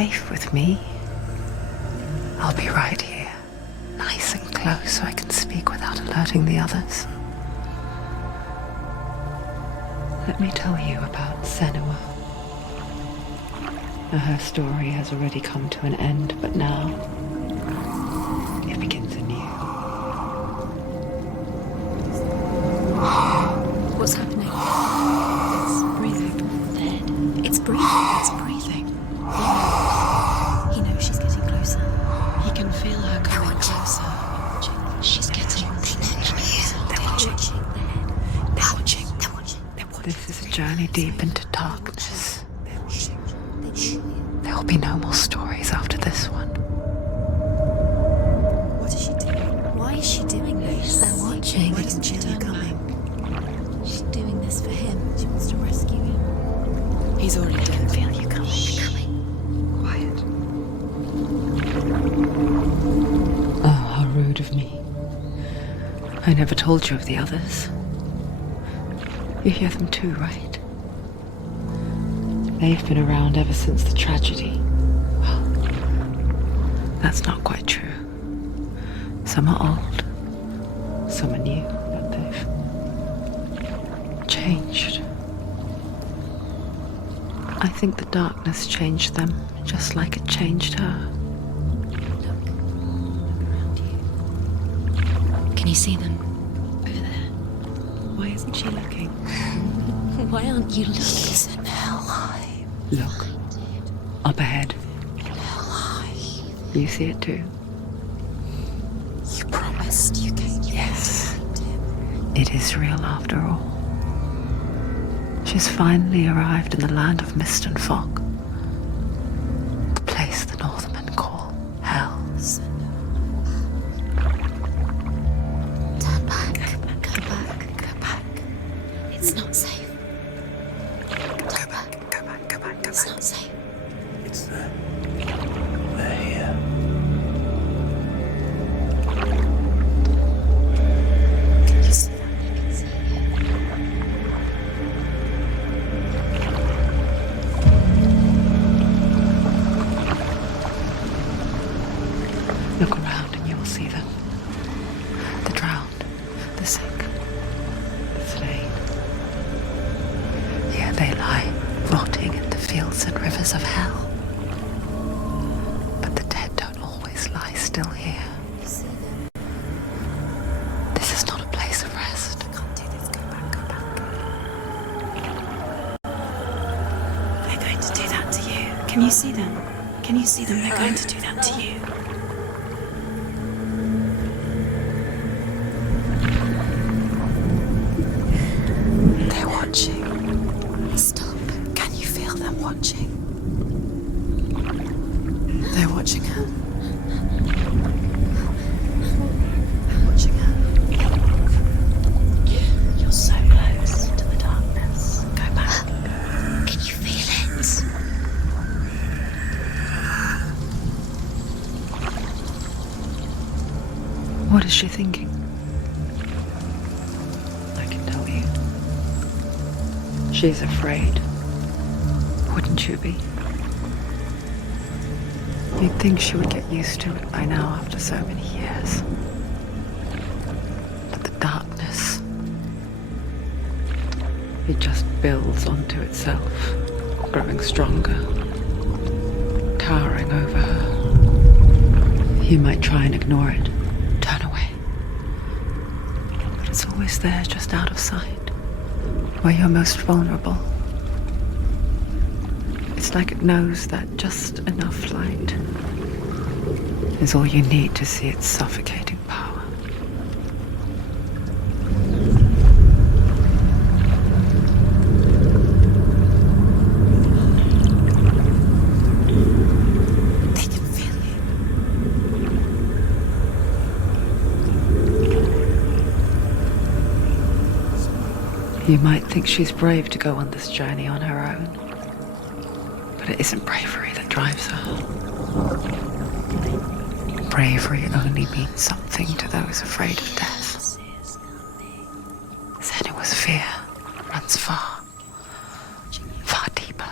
safe with me. I'll be right here, nice and close so I can speak without alerting the others. Let me tell you about Senua. Her story has already come to an end, but now it begins anew. What's happening? It's breathing. Dead. It's breathing. It's breathing. He knows she's getting closer. He can feel her coming closer. She's getting closer. They're watching. They're watching. They're watching. This is a journey deep into darkness. There will be no more stories after this one. What is she doing? Why is she doing this? They're watching. Why doesn't she turn coming? She's doing this for him. She wants to rescue him. He's already dead. I feel you coming. Quiet. Oh, how rude of me. I never told you of the others. You hear them too, right? They've been around ever since the tragedy. Well, that's not quite true. Some are old, some are new, but they've changed. I think the darkness changed them, just like it changed her. Look around you. Can you see them? Over there. Why isn't she looking? Why aren't you looking? He's in hell high. Look, up ahead. Hell high. You see it too? You promised you came. Yes. It is real after all. She's finally arrived in the land of mist and fog. The place the Northmen call Hell. Turn back. Go back. Go back. It's not safe. Turn back. Go back, go back, go It's back. not safe. It's there. They're here. Can you see that? They can see you. Look around and you will see them. The drowned, the sick, the slain. Here they lie, rotting in the fields and rivers of hell. But the dead don't always lie still here. You see them. This is not a place of rest. I can't do this. Go back. Go back. They're going to do that to you. Can you see them? Can you see them? They're going to do that to you. They're watching. Stop. Can you feel them watching? They're watching her. They're watching her. You're so close to the darkness. Go back. Can you feel it? What is she thinking? I can tell you. She's afraid. Wouldn't you be? You'd think she would get used to it by now after so many years. But the darkness, it just builds onto itself, growing stronger, towering over her. You might try and ignore it, turn away. But it's always there, just out of sight, where you're most vulnerable. It's like it knows that just enough light is all you need to see its suffocating power. They can feel you. You might think she's brave to go on this journey on her own, but it isn't bravery that drives her. Bravery only means something to those afraid of death. Senua's fear runs far, far deeper.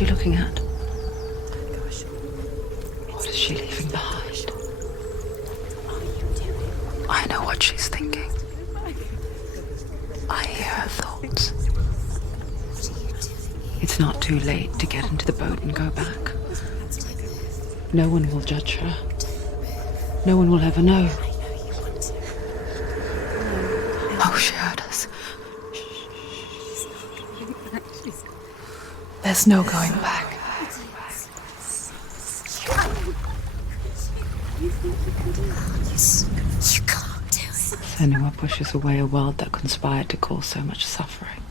she looking at? What is she leaving behind? I know what she's thinking. I hear her thoughts. It's not too late to get into the boat and go back. No one will judge her. No one will ever know. Oh, she heard us. There's no going back. You can't do it. Senua pushes away a world that conspired to cause so much suffering.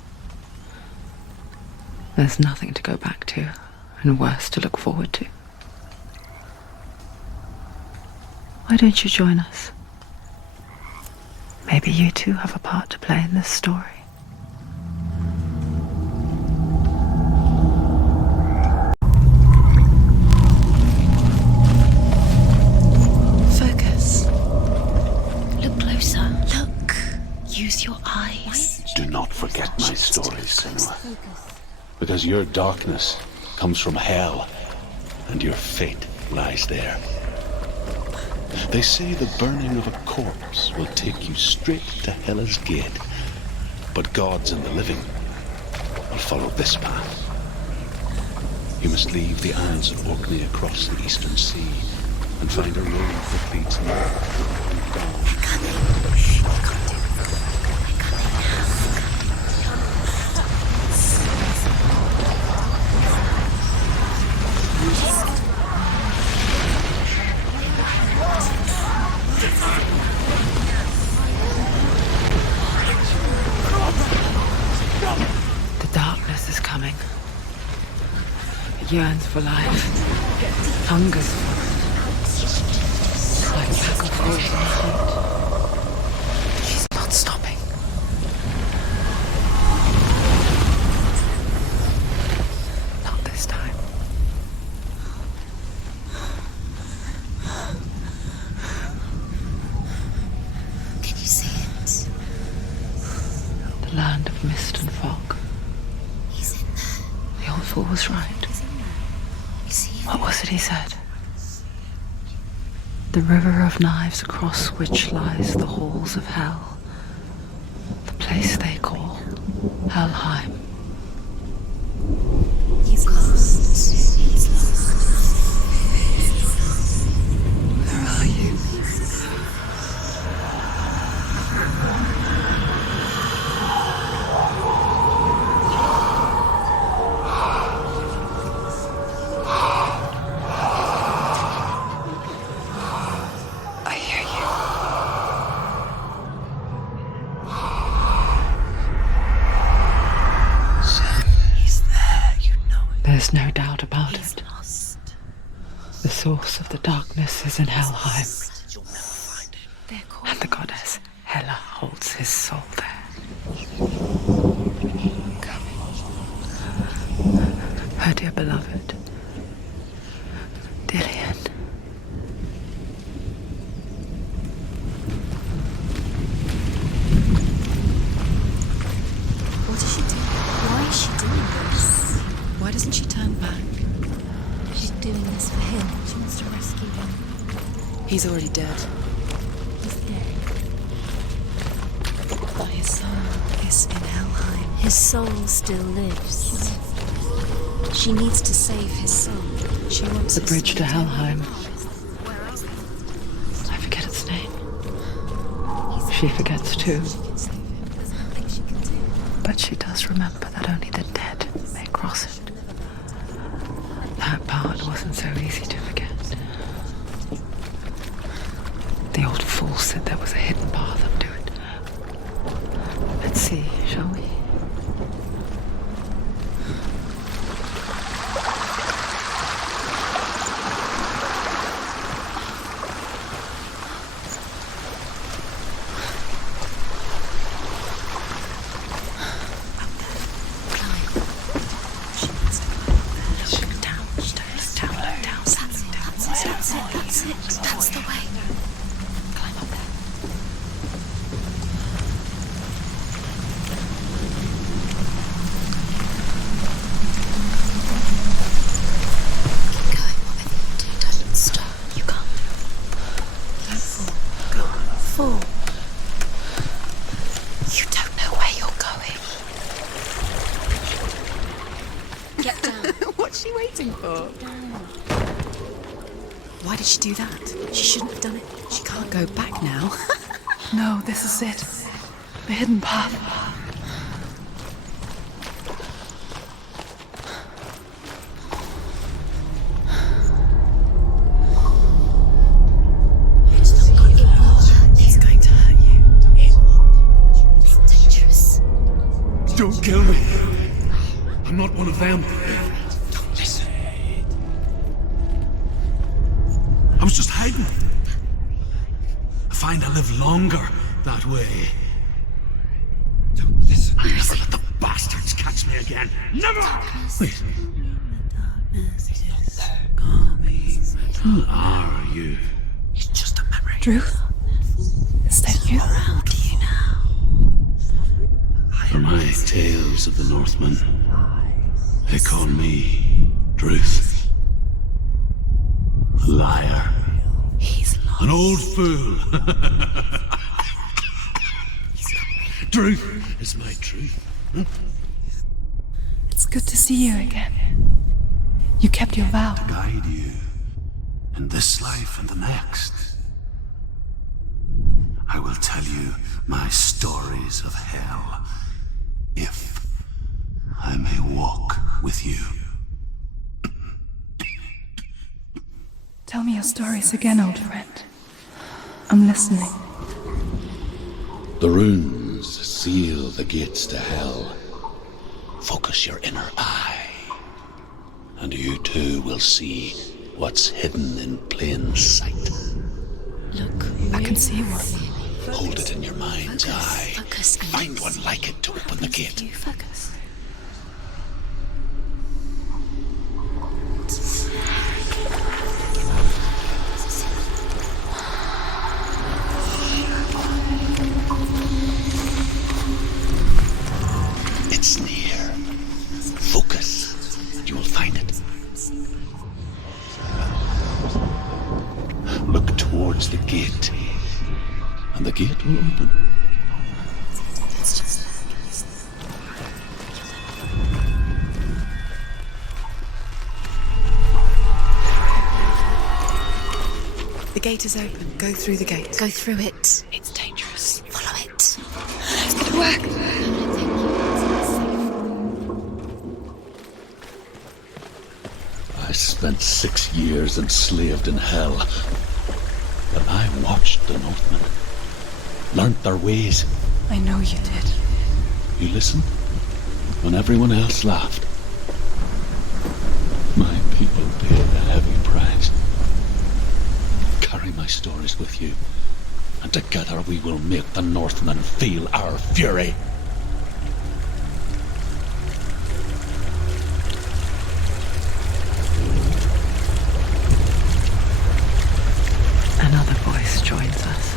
There's nothing to go back to, and worse to look forward to. Why don't you join us? Maybe you too have a part to play in this story. Focus. Look closer. Look. Use your eyes. Do not forget my stories, Senua. Because your darkness comes from hell, and your fate lies there. They say the burning of a corpse will take you straight to Hela's gate, but gods and the living will follow this path. You must leave the Isles of Orkney across the eastern sea and find a road that leads north and down. The darkness is coming. It yearns for life. Hungers for it. Like a pack of wolves in the hunt. She's not stopping. Not this time. Can you see it? The land of mist and fog. He's in there. The old fool was right. You see him? What was it he said? The river of knives across which lies the halls of hell. The place they call Helheim. He's lost. He's lost. Where are you? I hear you. He's there, you know it. There's no doubt about He's it. lost. The source of the darkness is in Helheim, You'll never find it. They're calling. and the goddess Hela holds his soul there. Her dear beloved, Dillian. What is she doing? Why is she doing this? Why doesn't she turn back? She's doing this for him. She wants to rescue him. He's already dead. He's dead. But his soul is in Helheim. His soul still lives. She needs to save his soul. She wants The us bridge to Helheim. Where is he? I forget its name. She forgets too, can save him. There's nothing she can do. but she does remember that only the dead may cross it. That part wasn't so easy to forget. The old fool said there was a hidden path up to it. Let's see, shall we? That's the way. Climb up there. Why did she do that? She shouldn't have done it. She can't go back now. No, this is it. The hidden path. It's going to hurt you. It's dangerous. Don't kill me. I'm not one of them. Don't listen. I was just hiding. I find I live longer that way. Don't listen. I'll never let the bastards catch me again. Never! Wait. Who are you? It's just a memory. Ruth? Is that you? How do you know? For my tales of the Northmen, they call me Druth. A liar. He's lost. An old fool. Druth is my truth. Huh? It's good to see you again. You kept your vow. Guide you in this life and the next. I will tell you my stories of hell, if I may walk with you. Tell me your stories again, old friend. I'm listening. The runes seal the gates to hell. Focus your inner eye, and you too will see what's hidden in plain sight. Look. I can see one. Hold it in your mind's eye. Focus. Find one like it to open the gate. You focus. It's near. Focus, and you will find it. Look towards the gate, and the gate will open. It's just The gate is open. Go through the gate. go through it. It's dangerous. Follow it. It's gonna work. I spent 6 years enslaved in hell, but I watched the Northmen, learnt their ways. I know you did. You listened when everyone else laughed. My people paid a heavy price. Carry my stories with you, and together we will make the Northmen feel our fury. Another voice joins us.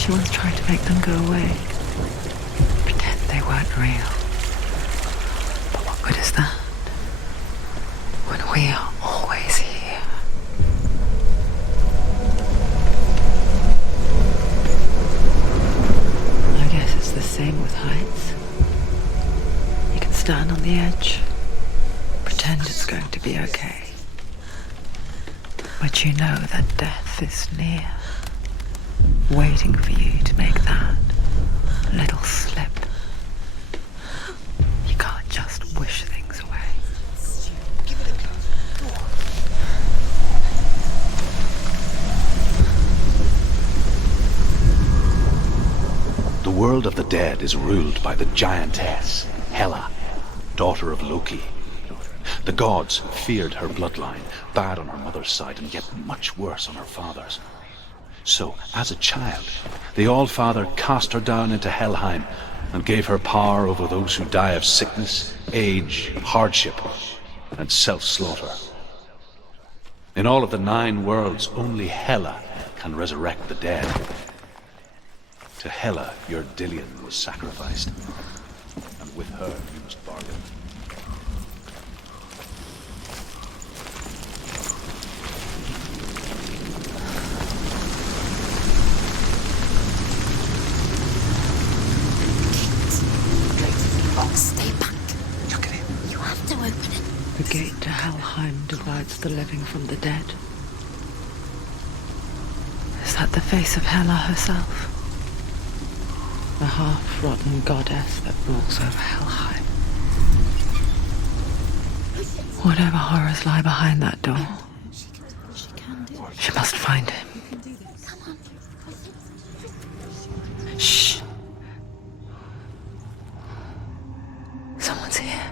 She once tried to make them go away. Pretend they weren't real. But what good is that? When we are always here. I guess it's the same with heights. You can stand on the edge, pretend it's going to be okay. But you know that death is near, waiting for you to make that little slip. You can't just wish things away. The world of the dead is ruled by the giantess, Hela, daughter of Loki. The gods feared her bloodline, bad on her mother's side and yet much worse on her father's. So, as a child, the Allfather cast her down into Helheim and gave her power over those who die of sickness, age, hardship, and self-slaughter. In all of the 9 worlds, only Hela can resurrect the dead. To Hela, your Dillion was sacrificed, and with her you must bargain. Stay back. Look at it. You have to open it. The gate to Helheim divides the living from the dead. that the face of Hela herself? The half-rotten goddess that walks over Helheim. Whatever horrors lie behind that door, she must find him. Shh. Someone's here.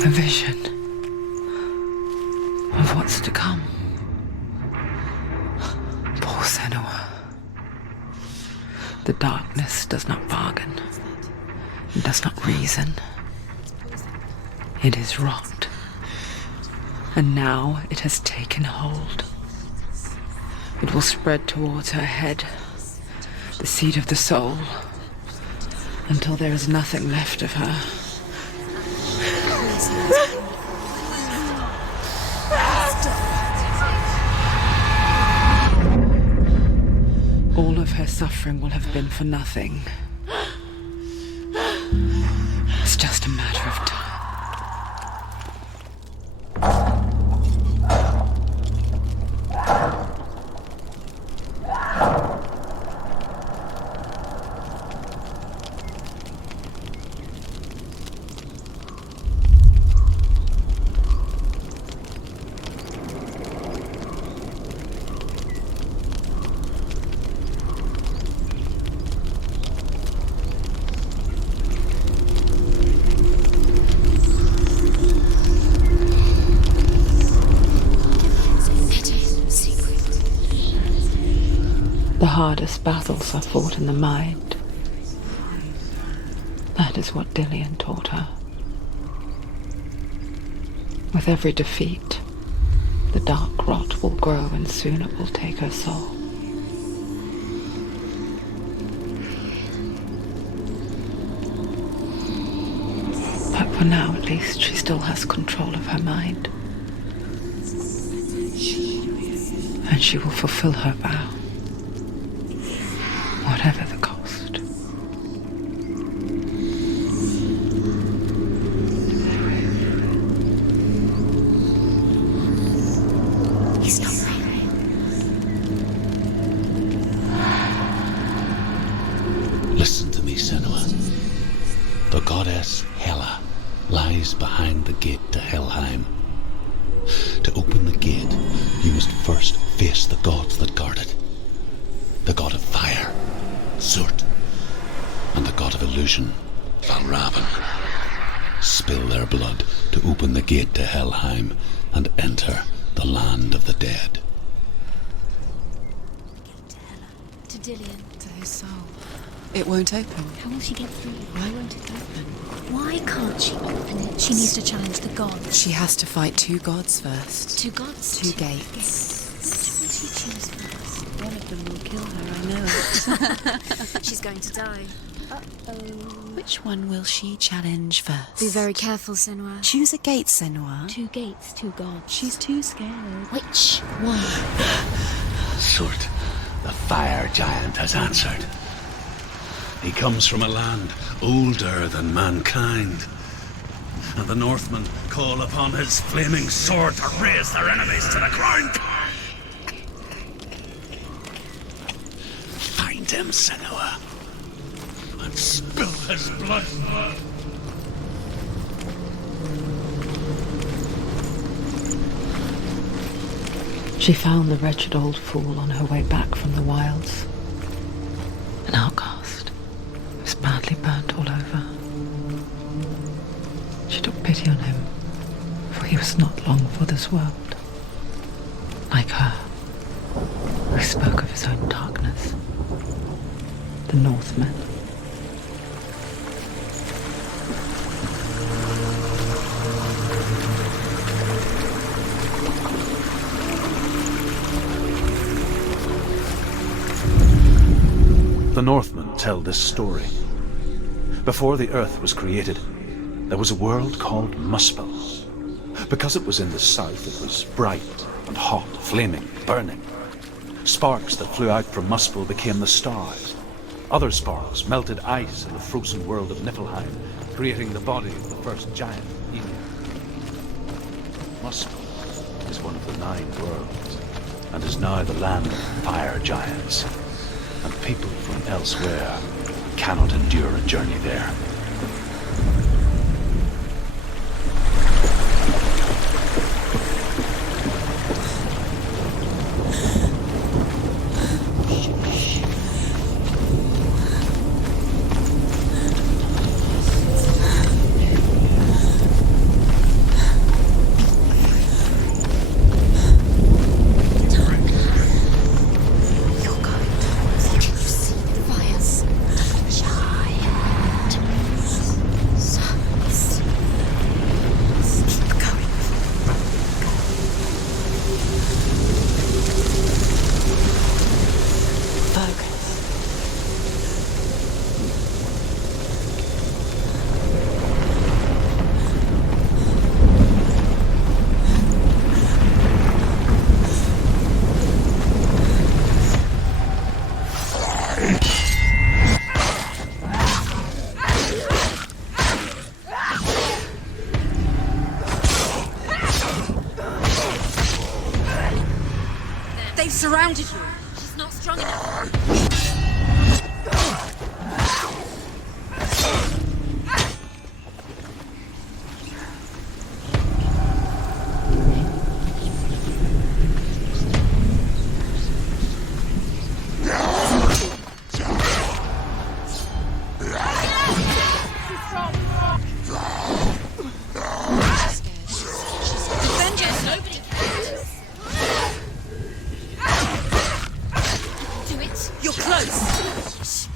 A vision of what's to come. Poor Senua. The darkness does not bargain. It does not reason. It is rot. And now it has taken hold. It will spread towards her head, the seat of the soul, until there is nothing left of her. All of her suffering will have been for nothing. It's just a matter of time. The hardest battles are fought in the mind. That is what Dillian taught her. With every defeat, the dark rot will grow and soon it will take her soul. But for now, at least, she still has control of her mind. And she will fulfill her vow, whatever the cost. He's not right. Listen to me, Senua. The goddess Hela lies behind the gate to Helheim. To open the gate, you must first face the gods that guard it. The god of fire, Surt, and the god of illusion, Valravan. Spill their blood to open the gate to Helheim and enter the land of the dead. To Dillian. To his soul. It won't open. How will she get through? Why won't it open? Why can't she open it? She needs to challenge the gods. She has to fight two gods first. Two gods? Two gates. Which will she choose first? One of them will kill her, I know. She's going to die. Which one will she challenge first? Be very careful, Senua. Choose a gate, Senua. Two gates, two gods. She's too scared. Which one? Surt, the fire giant, has answered. He comes from a land older than mankind. And the Northmen call upon his flaming sword to raze their enemies to the ground. Find him, Senua, and spill his blood. She found the wretched old fool on her way back from the wilds. An outcast. He was badly burnt all over. She took pity on him, for he was not long for this world. Like her, who spoke of his own darkness. The Northmen. The Northmen tell this story. Before the earth was created, there was a world called Muspel. Because it was in the south, it was bright and hot, flaming, burning. Sparks that flew out from Muspel became the stars. Other sparks melted ice in the frozen world of Niflheim, creating the body of the first giant, Ymir. Muspel is one of the 9 worlds, and is now the land of fire giants. And people from elsewhere cannot endure a journey there. They've surrounded you. She's not strong enough. Vengeance! Nobody can. Do it. close!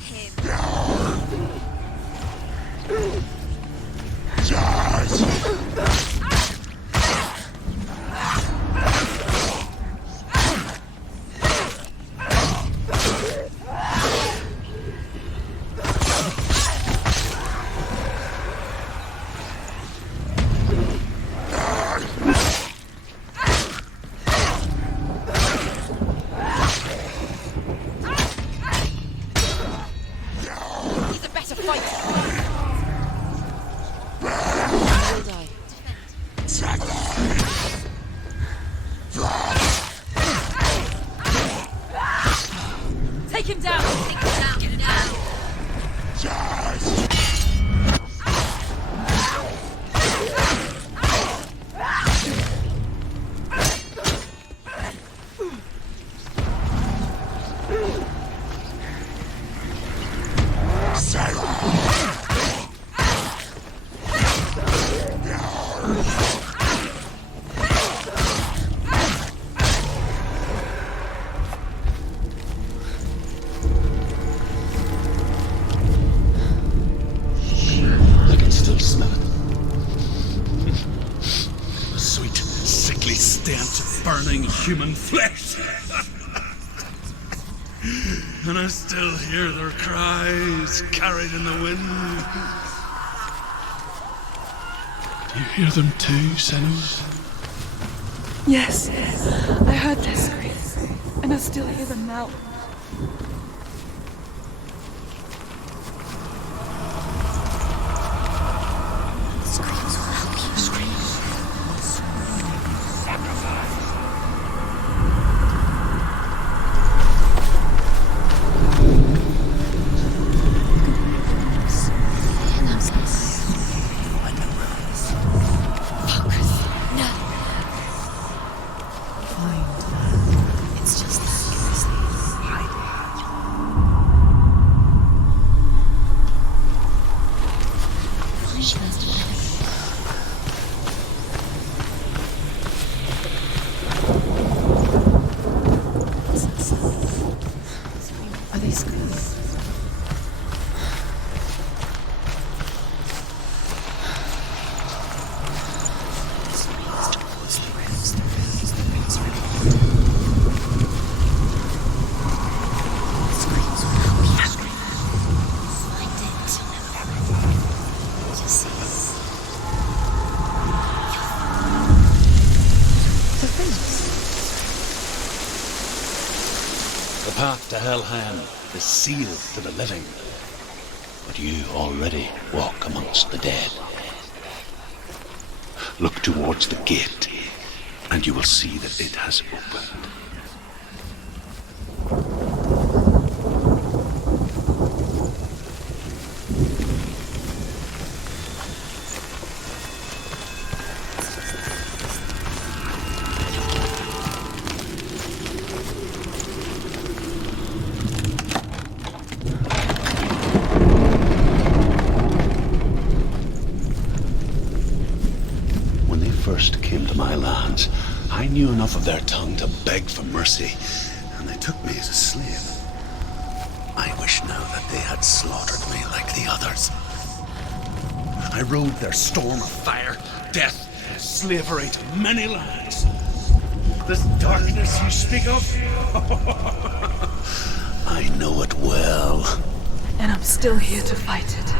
He's a better fighter. He will die. Take him down! Take him down! Get him down! I can still smell it. The sweet, sickly stench of burning human flesh. And I still hear their cries carried in the wind. Do you hear them too, Senua? Yes, I heard their screams, and I still hear them now. Screams will help you. Focus. No. It's just that. She must have had Are they screams? Screams will help you. Find it. Just see. The things. The path to Helheim is sealed to the living. But you already walk amongst the dead. Look towards the gate, and you will see that it has opened. When they first came to my lands, I knew enough of their tongue to beg for mercy, and they took me as a slave. I wish now that they had slaughtered me like the others. I rode their storm of fire, death, and slavery to many lands. This darkness you speak of, I know it well. And I'm still here to fight it.